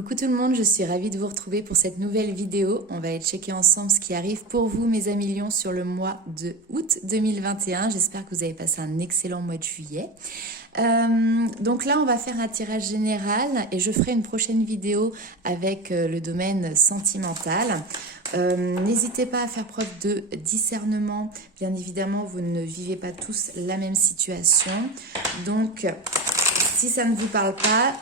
Coucou tout le monde, je suis ravie de vous retrouver pour cette nouvelle vidéo. On va aller checker ensemble ce qui arrive pour vous, mes amis lions, sur le mois de août 2021. J'espère que vous avez passé un excellent mois de juillet. Donc là, on va faire un tirage général et je ferai une prochaine vidéo avec le domaine sentimental. N'hésitez pas à faire preuve de discernement. Bien évidemment, vous ne vivez pas tous la même situation. Donc, si ça ne vous parle pas,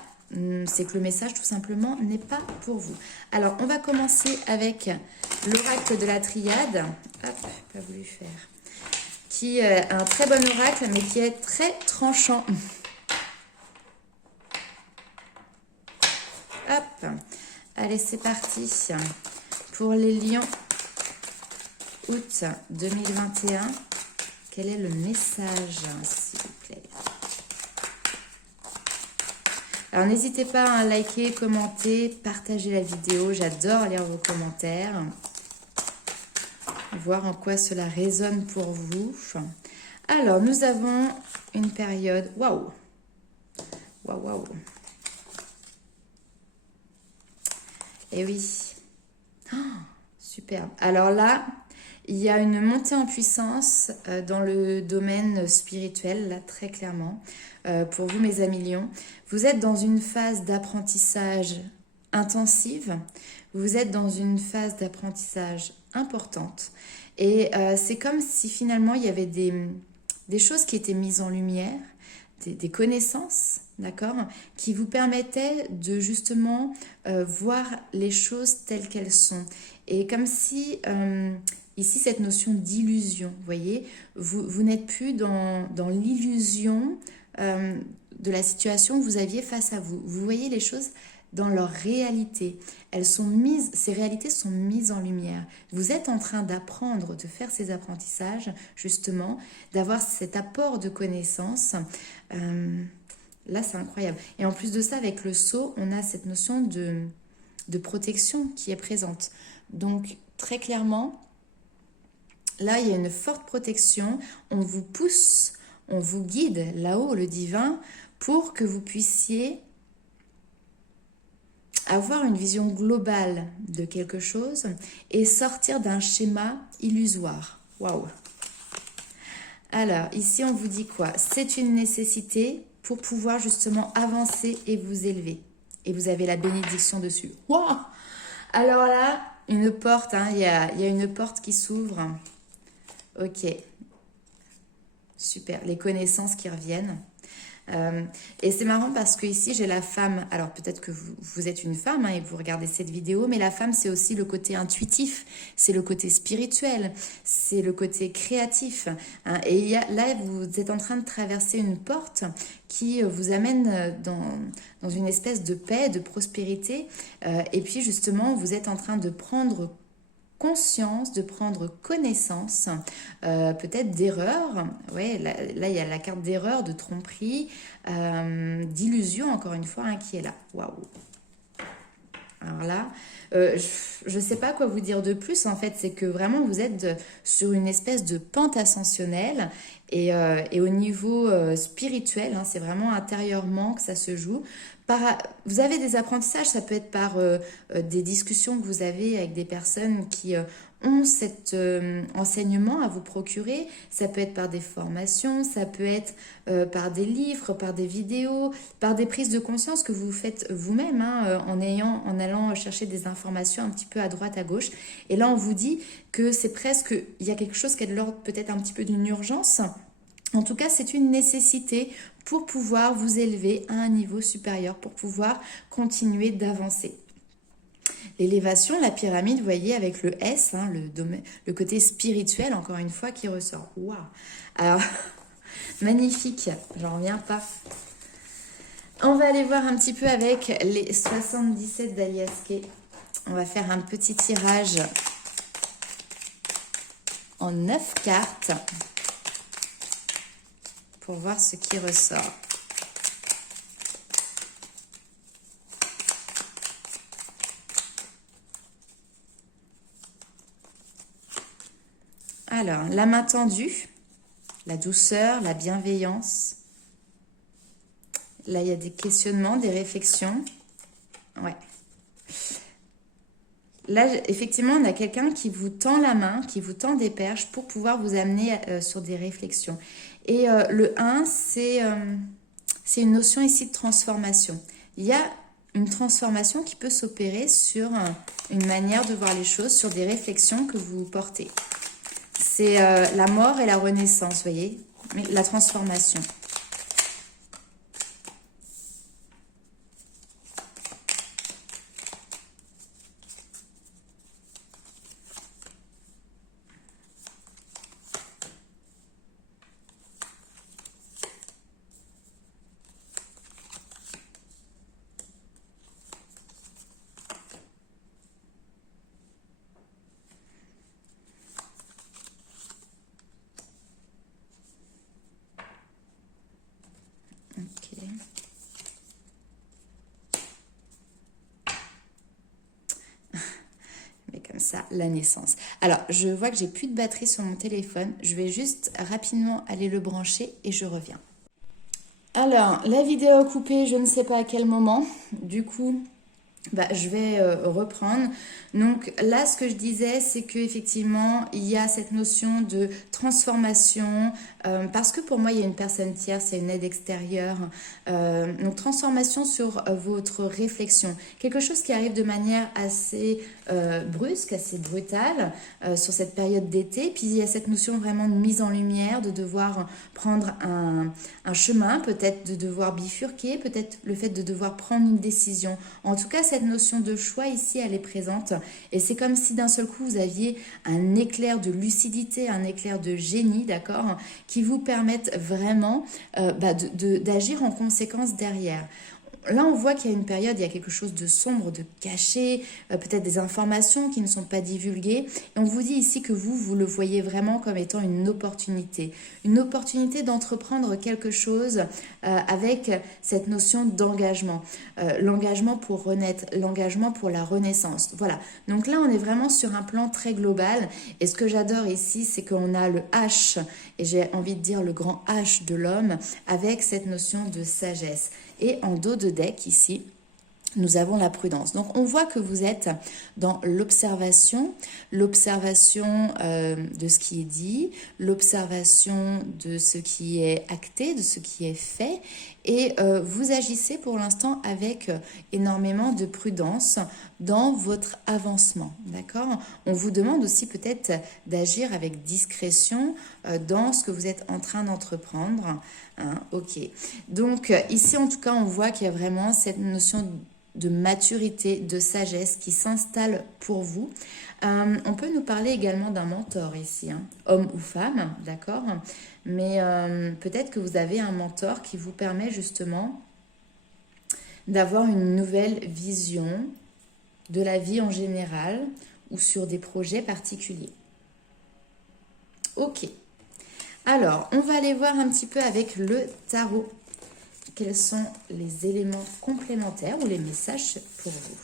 c'est que le message tout simplement n'est pas pour vous. Alors on va commencer avec l'oracle de la triade. Hop, pas voulu faire. Qui est un très bon oracle mais qui est très tranchant. Hop, allez c'est parti. Pour les lions, août 2021, quel est le message s'il vous plaît? Alors n'hésitez pas à liker, commenter, partager la vidéo. J'adore lire vos commentaires. Voir en quoi cela résonne pour vous. Alors nous avons une période... Waouh! Waouh, waouh! Et oui. Oh, superbe. Alors là, il y a une montée en puissance dans le domaine spirituel, là très clairement. Pour vous mes amis lions, vous êtes dans une phase d'apprentissage intensive, vous êtes dans une phase d'apprentissage importante et c'est comme si finalement il y avait des choses qui étaient mises en lumière, des connaissances, d'accord, qui vous permettaient de justement voir les choses telles qu'elles sont. Et comme si, ici, cette notion d'illusion, vous voyez, vous n'êtes plus dans l'illusion de la situation que vous aviez face à vous. Vous voyez les choses dans leur réalité. Elles sont mises, ces réalités sont mises en lumière. Vous êtes en train d'apprendre, de faire ces apprentissages, justement, d'avoir cet apport de connaissances. Là, c'est incroyable. Et en plus de ça, avec le sceau, on a cette notion de protection qui est présente. Donc, très clairement, là, il y a une forte protection. On vous pousse, on vous guide là-haut, le divin, pour que vous puissiez avoir une vision globale de quelque chose et sortir d'un schéma illusoire. Waouh! Alors, ici, on vous dit quoi? C'est une nécessité pour pouvoir justement avancer et vous élever. Et vous avez la bénédiction dessus. Waouh! Alors là, une porte, hein, il y a une porte qui s'ouvre. Ok. Super. Les connaissances qui reviennent. Et c'est marrant parce que ici j'ai la femme, alors peut-être que vous êtes une femme hein, et vous regardez cette vidéo, mais la femme c'est aussi le côté intuitif, c'est le côté spirituel, c'est le côté créatif hein, et là vous êtes en train de traverser une porte qui vous amène dans une espèce de paix, de prospérité et puis justement vous êtes en train de prendre conscience, de prendre connaissance, peut-être d'erreurs. Ouais, là, il y a la carte d'erreur, de tromperie, d'illusion, encore une fois, hein, qui est là. Waouh! Alors là, je ne sais pas quoi vous dire de plus, en fait, c'est que vraiment, vous êtes sur une espèce de pente ascensionnelle et au niveau spirituel, hein, c'est vraiment intérieurement que ça se joue. Vous avez des apprentissages, ça peut être par des discussions que vous avez avec des personnes qui ont cet enseignement à vous procurer. Ça peut être par des formations, ça peut être par des livres, par des vidéos, par des prises de conscience que vous faites vous-même hein, en allant chercher des informations un petit peu à droite, à gauche. Et là, on vous dit que c'est presque, il y a quelque chose qui est de l'ordre peut-être un petit peu d'une urgence. En tout cas, c'est une nécessité pour pouvoir vous élever à un niveau supérieur, pour pouvoir continuer d'avancer. L'élévation, la pyramide, vous voyez, avec le S, hein, le côté spirituel, encore une fois, qui ressort. Waouh! Alors, magnifique, j'en reviens pas. On va aller voir un petit peu avec les 77 d'Aliaské. On va faire un petit tirage en 9 cartes pour voir ce qui ressort. Alors, la main tendue, la douceur, la bienveillance. Là, il y a des questionnements, des réflexions. Ouais. Là, effectivement, on a quelqu'un qui vous tend la main, qui vous tend des perches pour pouvoir vous amener sur des réflexions. Et le 1, c'est une notion ici de transformation. Il y a une transformation qui peut s'opérer sur une manière de voir les choses, sur des réflexions que vous portez. C'est la mort et la renaissance, vous voyez, la transformation. Ok. Mais comme ça, la naissance. Alors, je vois que j'ai plus de batterie sur mon téléphone. Je vais juste rapidement aller le brancher et je reviens. Alors, la vidéo a coupé, je ne sais pas à quel moment. Du coup, je vais reprendre. Donc là, ce que je disais, c'est qu'effectivement, il y a cette notion de transformation, parce que pour moi, il y a une personne tierce, il y a une aide extérieure. Donc transformation sur votre réflexion. Quelque chose qui arrive de manière assez brusque, assez brutale sur cette période d'été. Puis il y a cette notion vraiment de mise en lumière, de devoir prendre un chemin, peut-être de devoir bifurquer, peut-être le fait de devoir prendre une décision. En tout cas, cette notion de choix ici, elle est présente. Et c'est comme si d'un seul coup, vous aviez un éclair de lucidité, un éclair de génie, d'accord, qui vous permettent vraiment d'agir en conséquence derrière. Là, on voit qu'il y a une période, il y a quelque chose de sombre, de caché, peut-être des informations qui ne sont pas divulguées. Et on vous dit ici que vous le voyez vraiment comme étant une opportunité d'entreprendre quelque chose avec cette notion d'engagement. L'engagement pour renaître, l'engagement pour la renaissance. Voilà. Donc là, on est vraiment sur un plan très global. Et ce que j'adore ici, c'est qu'on a le H, et j'ai envie de dire le grand H de l'homme, avec cette notion de sagesse. Et en dos de deck ici, nous avons la prudence. Donc on voit que vous êtes dans l'observation de ce qui est dit, l'observation de ce qui est acté, de ce qui est fait, et vous agissez pour l'instant avec énormément de prudence dans votre avancement, d'accord? On vous demande aussi peut-être d'agir avec discrétion dans ce que vous êtes en train d'entreprendre, hein, ok. Donc ici en tout cas on voit qu'il y a vraiment cette notion de maturité, de sagesse qui s'installe pour vous. On peut nous parler également d'un mentor ici, hein, homme ou femme, d'accord? Mais peut-être que vous avez un mentor qui vous permet justement d'avoir une nouvelle vision de la vie en général ou sur des projets particuliers. Ok. Alors, on va aller voir un petit peu avec le tarot. Quels sont les éléments complémentaires ou les messages pour vous?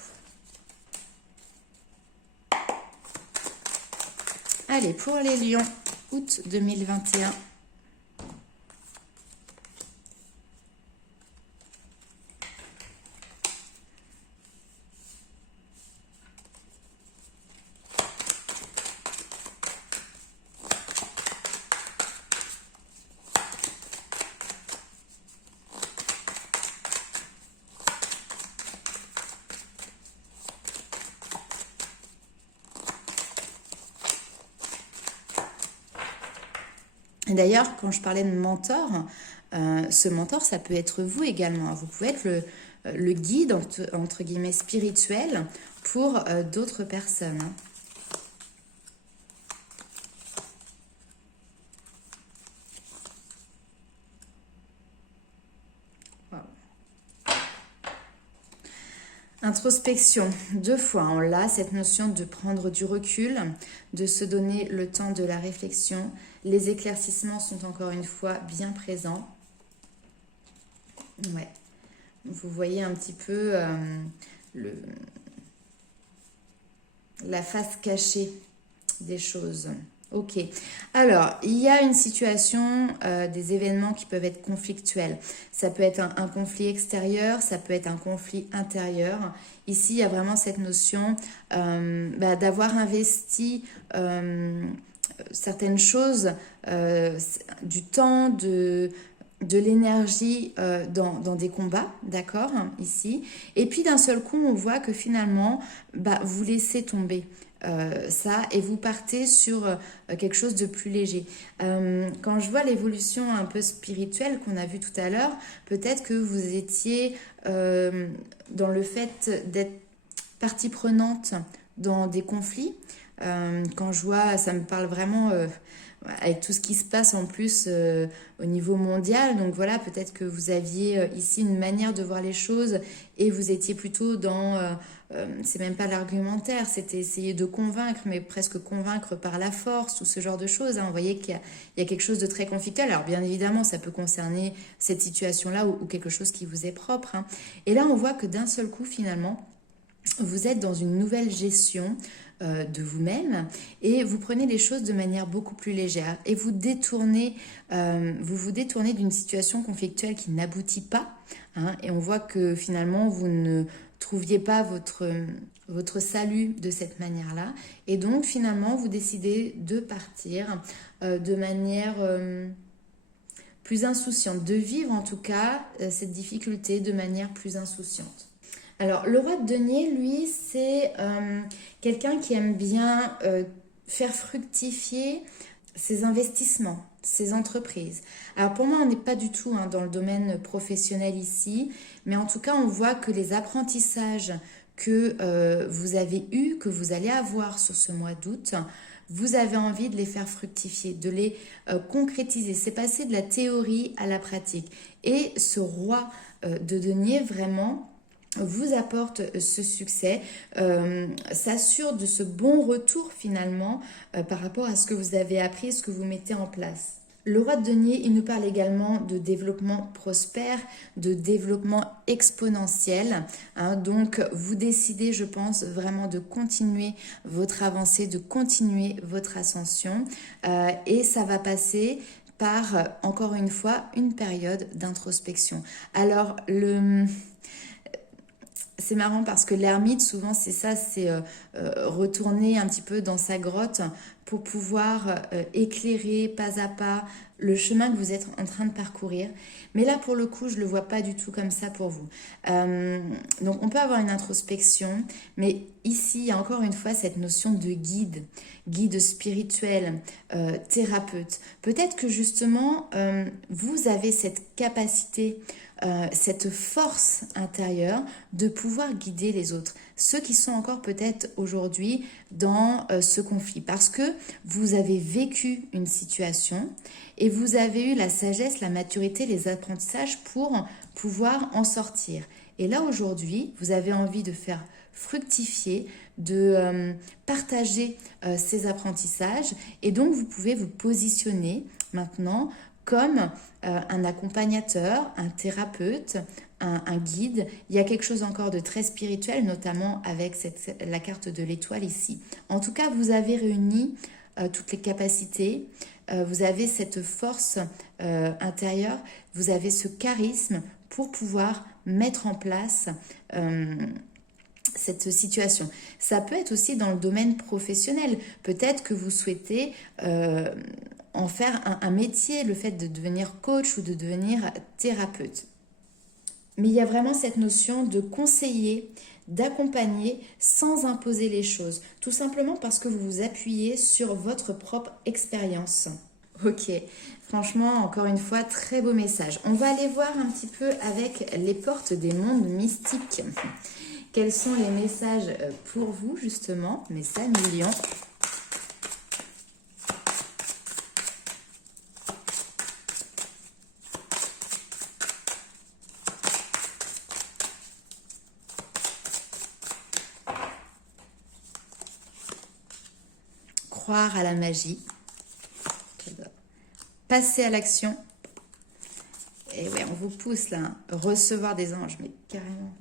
Allez, pour les lions, août 2021. D'ailleurs, quand je parlais de mentor, ce mentor, ça peut être vous également. Vous pouvez être le guide, entre guillemets, spirituel pour d'autres personnes. Wow. Introspection, 2 fois, on l'a, cette notion de prendre du recul, de se donner le temps de la réflexion. Les éclaircissements sont encore une fois bien présents. Ouais. Vous voyez un petit peu la face cachée des choses. Ok. Alors, il y a une situation, des événements qui peuvent être conflictuels. Ça peut être un conflit extérieur, ça peut être un conflit intérieur. Ici, il y a vraiment cette notion d'avoir investi certaines choses, du temps, de l'énergie dans des combats, d'accord, ici. Et puis d'un seul coup, on voit que finalement, vous laissez tomber ça et vous partez sur quelque chose de plus léger. Quand je vois l'évolution un peu spirituelle qu'on a vue tout à l'heure, peut-être que vous étiez dans le fait d'être partie prenante dans des conflits. Quand je vois, ça me parle vraiment avec tout ce qui se passe en plus au niveau mondial. Donc voilà, peut-être que vous aviez ici une manière de voir les choses et vous étiez plutôt dans, c'est même pas l'argumentaire, c'était essayer de convaincre, mais presque convaincre par la force ou ce genre de choses. Hein. Vous voyez qu'il y a quelque chose de très conflictuel. Alors bien évidemment, ça peut concerner cette situation-là ou quelque chose qui vous est propre. Hein. Et là, on voit que d'un seul coup, finalement, vous êtes dans une nouvelle gestion de vous-même et vous prenez les choses de manière beaucoup plus légère et vous vous détournez d'une situation conflictuelle qui n'aboutit pas, hein, et on voit que finalement vous ne trouviez pas votre salut de cette manière-là et donc finalement vous décidez de partir de manière plus insouciante, de vivre en tout cas cette difficulté de manière plus insouciante. Alors, le roi de denier, lui, c'est quelqu'un qui aime bien faire fructifier ses investissements, ses entreprises. Alors, pour moi, on n'est pas du tout dans le domaine professionnel ici, mais en tout cas, on voit que les apprentissages que vous avez eus, que vous allez avoir sur ce mois d'août, vous avez envie de les faire fructifier, de les concrétiser. C'est passer de la théorie à la pratique. Et ce roi de denier, vraiment vous apporte ce succès, s'assure de ce bon retour finalement par rapport à ce que vous avez appris, ce que vous mettez en place. Le roi de denier, il nous parle également de développement prospère, de développement exponentiel. Hein, donc, vous décidez, je pense, vraiment de continuer votre avancée, de continuer votre ascension. Et ça va passer par, encore une fois, une période d'introspection. Alors, c'est marrant parce que l'ermite, souvent, c'est ça, c'est retourner un petit peu dans sa grotte pour pouvoir éclairer pas à pas le chemin que vous êtes en train de parcourir. Mais là, pour le coup, je ne le vois pas du tout comme ça pour vous. Donc, on peut avoir une introspection, mais ici, il y a encore une fois cette notion de guide spirituel, thérapeute. Peut-être que justement, vous avez cette capacité, cette force intérieure de pouvoir guider les autres, ceux qui sont encore peut-être aujourd'hui dans ce conflit, parce que vous avez vécu une situation et vous avez eu la sagesse, la maturité, les apprentissages pour pouvoir en sortir. Et là aujourd'hui, vous avez envie de faire fructifier, de partager ces apprentissages et donc vous pouvez vous positionner maintenant comme un accompagnateur, un thérapeute, un guide. Il y a quelque chose encore de très spirituel, notamment avec la carte de l'étoile ici. En tout cas, vous avez réuni toutes les capacités, vous avez cette force intérieure, vous avez ce charisme pour pouvoir mettre en place cette situation. Ça peut être aussi dans le domaine professionnel. Peut-être que vous souhaitez en faire un métier, le fait de devenir coach ou de devenir thérapeute. Mais il y a vraiment cette notion de conseiller, d'accompagner sans imposer les choses. Tout simplement parce que vous vous appuyez sur votre propre expérience. Ok, franchement, encore une fois, très beau message. On va aller voir un petit peu avec les portes des mondes mystiques. Quels sont les messages pour vous, justement, mes amis lions? Croire à la magie. Passer à l'action. Et ouais, on vous pousse là, recevoir des anges, mais carrément.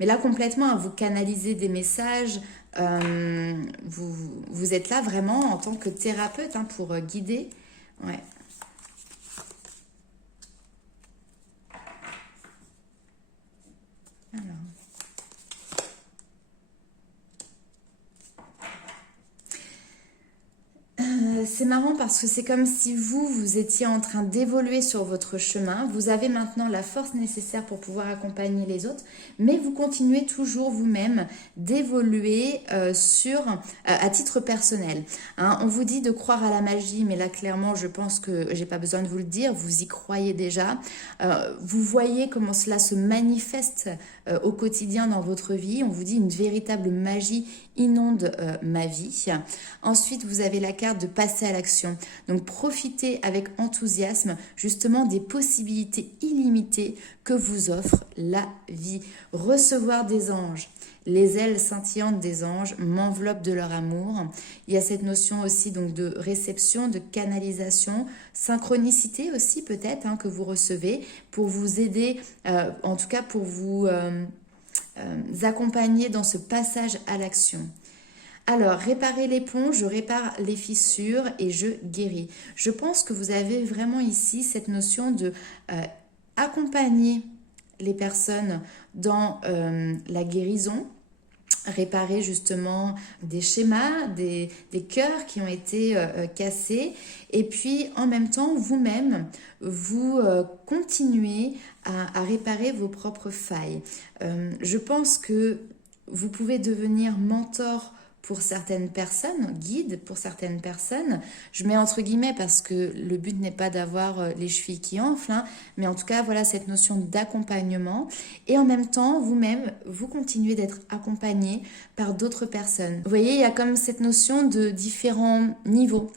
Mais là, complètement, vous canalisez des messages, Vous êtes là vraiment en tant que thérapeute hein, pour guider. Ouais. Alors. C'est marrant parce que c'est comme si vous étiez en train d'évoluer sur votre chemin. Vous avez maintenant la force nécessaire pour pouvoir accompagner les autres, mais vous continuez toujours vous-même d'évoluer à titre personnel. Hein, on vous dit de croire à la magie, mais là clairement, je pense que j'ai pas besoin de vous le dire. Vous y croyez déjà. Vous voyez comment cela se manifeste au quotidien dans votre vie. On vous dit une véritable magie inonde ma vie. Ensuite, vous avez la carte de passer à l'action. Donc, profitez avec enthousiasme justement des possibilités illimitées que vous offre la vie. Recevoir des anges. Les ailes scintillantes des anges m'enveloppent de leur amour. Il y a cette notion aussi donc de réception, de canalisation, synchronicité aussi peut-être hein, que vous recevez pour vous aider, en tout cas pour vous accompagner dans ce passage à l'action. Alors, réparer les ponts, je répare les fissures et je guéris. Je pense que vous avez vraiment ici cette notion de accompagner les personnes dans la guérison, réparer justement des schémas, des cœurs qui ont été cassés. Et puis, en même temps, vous-même, vous continuez à réparer vos propres failles. Je pense que vous pouvez devenir mentor pour certaines personnes, guide pour certaines personnes. Je mets entre guillemets parce que le but n'est pas d'avoir les chevilles qui enflent, hein, mais en tout cas, voilà cette notion d'accompagnement. Et en même temps, vous-même, vous continuez d'être accompagné par d'autres personnes. Vous voyez, il y a comme cette notion de différents niveaux.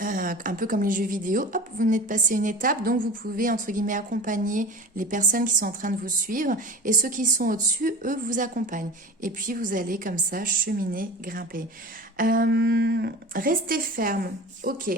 Un peu comme les jeux vidéo, hop, vous venez de passer une étape, donc vous pouvez entre guillemets accompagner les personnes qui sont en train de vous suivre et ceux qui sont au-dessus, eux, vous accompagnent. Et puis vous allez comme ça cheminer, grimper. Restez ferme, ok.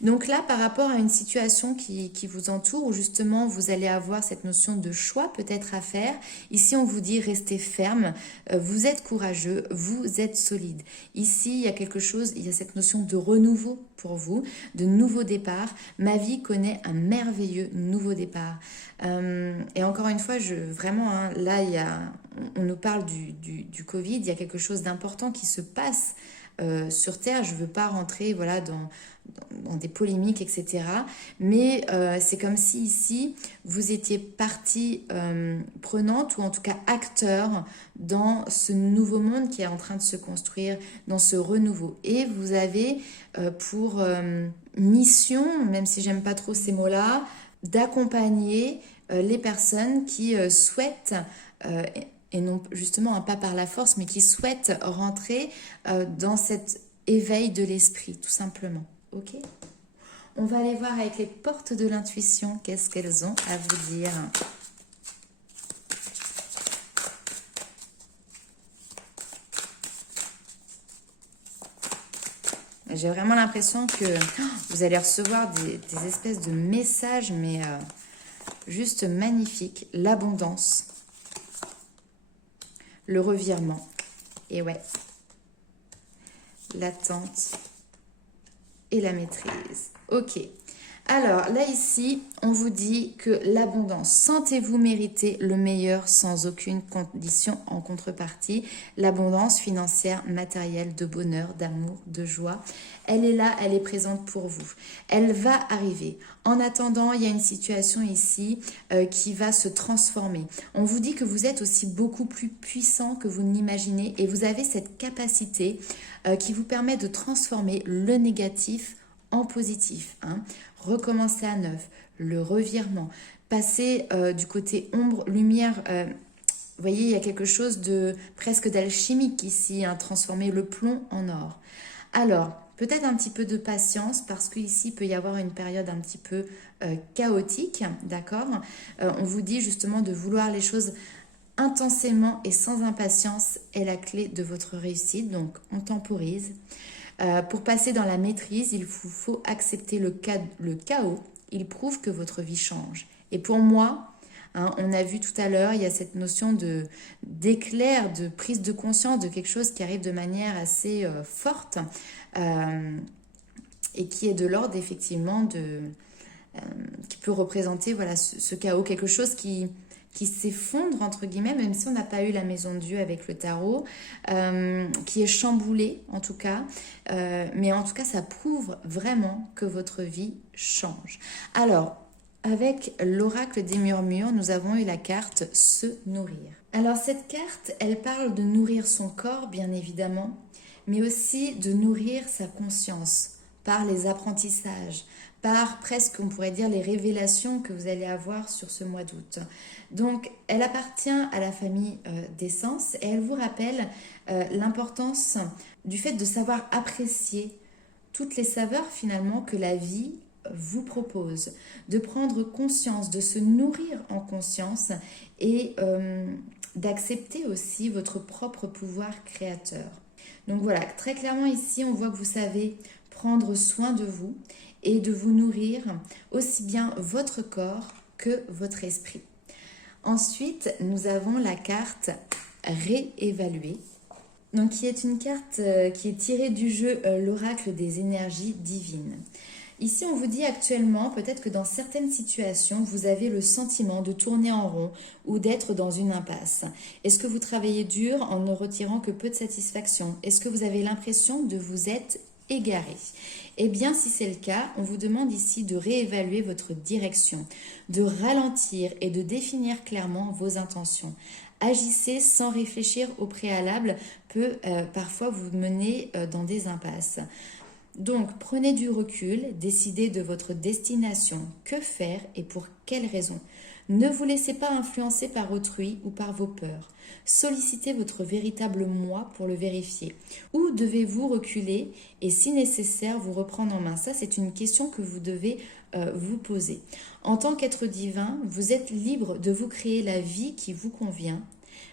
Donc là, par rapport à une situation qui vous entoure, où justement vous allez avoir cette notion de choix peut-être à faire, ici on vous dit restez ferme, vous êtes courageux, vous êtes solide. Ici, il y a quelque chose, il y a cette notion de renouveau pour vous, de nouveau départ. Ma vie connaît un merveilleux nouveau départ. Et encore une fois, vraiment, hein, là, on nous parle du Covid, il y a quelque chose d'important qui se passe sur Terre. Je ne veux pas rentrer voilà, dans des polémiques, etc. Mais c'est comme si ici, vous étiez partie prenante ou en tout cas acteur dans ce nouveau monde qui est en train de se construire, dans ce renouveau. Et vous avez pour mission, même si j'aime pas trop ces mots-là, d'accompagner les personnes qui souhaitent et non justement pas par la force, mais qui souhaitent rentrer dans cet éveil de l'esprit, tout simplement. Ok ? On va aller voir avec les portes de l'intuition, qu'est-ce qu'elles ont à vous dire. J'ai vraiment l'impression que vous allez recevoir des espèces de messages, mais juste magnifiques. L'abondance. Le revirement. Et ouais. L'attente. Et la maîtrise. Ok. Alors là ici, on vous dit que l'abondance, sentez-vous mériter le meilleur sans aucune condition en contrepartie. L'abondance financière, matérielle, de bonheur, d'amour, de joie, elle est là, elle est présente pour vous. Elle va arriver. En attendant, il y a une situation ici qui va se transformer. On vous dit que vous êtes aussi beaucoup plus puissant que vous n'imaginez et vous avez cette capacité qui vous permet de transformer le négatif en positif, hein. Recommencer à neuf, le revirement, passer du côté ombre, lumière. Vous voyez, il y a quelque chose de presque d'alchimique ici, hein, transformer le plomb en or. Alors, peut-être un petit peu de patience parce qu'ici, il peut y avoir une période un petit peu chaotique, d'accord. On vous dit justement de vouloir les choses intensément et sans impatience est la clé de votre réussite, donc on temporise. Pour passer dans la maîtrise, il vous faut accepter le chaos. Il prouve que votre vie change. Et pour moi, Hein. On a vu tout à l'heure, il y a cette notion d'éclair, de prise de conscience de quelque chose qui arrive de manière assez forte et qui est de l'ordre effectivement qui peut représenter voilà, ce chaos, quelque chose qui s'effondre entre guillemets, même si on n'a pas eu la maison de Dieu avec le tarot, qui est chamboulé en tout cas, mais en tout cas ça prouve vraiment que votre vie change. Alors, avec l'oracle des murmures, nous avons eu la carte se nourrir. Alors cette carte, elle parle de nourrir son corps bien évidemment, mais aussi de nourrir sa conscience par les apprentissages, par presque, on pourrait dire, les révélations que vous allez avoir sur ce mois d'août. Donc, elle appartient à la famille des sens et elle vous rappelle l'importance du fait de savoir apprécier toutes les saveurs finalement que la vie vous propose, de prendre conscience, de se nourrir en conscience et d'accepter aussi votre propre pouvoir créateur. Donc voilà, très clairement ici, on voit que vous savez prendre soin de vous et de vous nourrir aussi bien votre corps que votre esprit. Ensuite, nous avons la carte réévaluer, donc qui est une carte qui est tirée du jeu l'oracle des énergies divines. Ici, on vous dit actuellement, peut-être que dans certaines situations, vous avez le sentiment de tourner en rond ou d'être dans une impasse. Est-ce que vous travaillez dur en ne retirant que peu de satisfaction? Est-ce que vous avez l'impression de vous être égaré? Eh bien, si c'est le cas, on vous demande ici de réévaluer votre direction, de ralentir et de définir clairement vos intentions. Agissez sans réfléchir au préalable peut parfois vous mener dans des impasses. Donc, prenez du recul, décidez de votre destination, que faire et pour quelles raisons. Ne vous laissez pas influencer par autrui ou par vos peurs. Sollicitez votre véritable moi pour le vérifier. Où devez-vous reculer et si nécessaire vous reprendre en main? Ça, c'est une question que vous devez vous poser. En tant qu'être divin, vous êtes libre de vous créer la vie qui vous convient,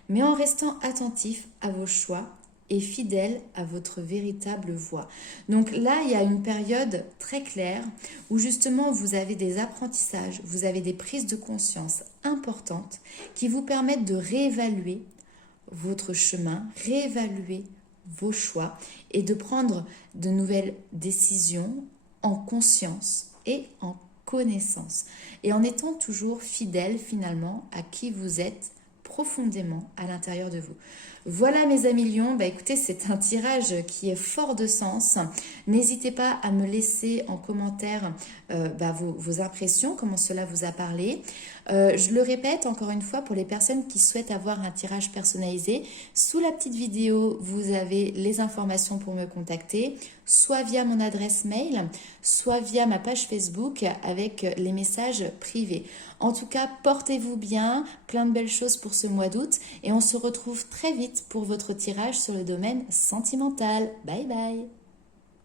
mais en restant attentif à vos choix et fidèle à votre véritable voix. Donc là, il y a une période très claire où justement vous avez des apprentissages, vous avez des prises de conscience importantes qui vous permettent de réévaluer votre chemin, réévaluer vos choix et de prendre de nouvelles décisions en conscience et en connaissance. Et en étant toujours fidèle finalement à qui vous êtes profondément à l'intérieur de vous. Voilà mes amis lions, écoutez, c'est un tirage qui est fort de sens. N'hésitez pas à me laisser en commentaire vos impressions, comment cela vous a parlé. Je le répète encore une fois pour les personnes qui souhaitent avoir un tirage personnalisé. Sous la petite vidéo, vous avez les informations pour me contacter, soit via mon adresse mail, soit via ma page Facebook avec les messages privés. En tout cas, portez-vous bien, plein de belles choses pour ce mois d'août et on se retrouve très vite pour votre tirage sur le domaine sentimental. Bye bye!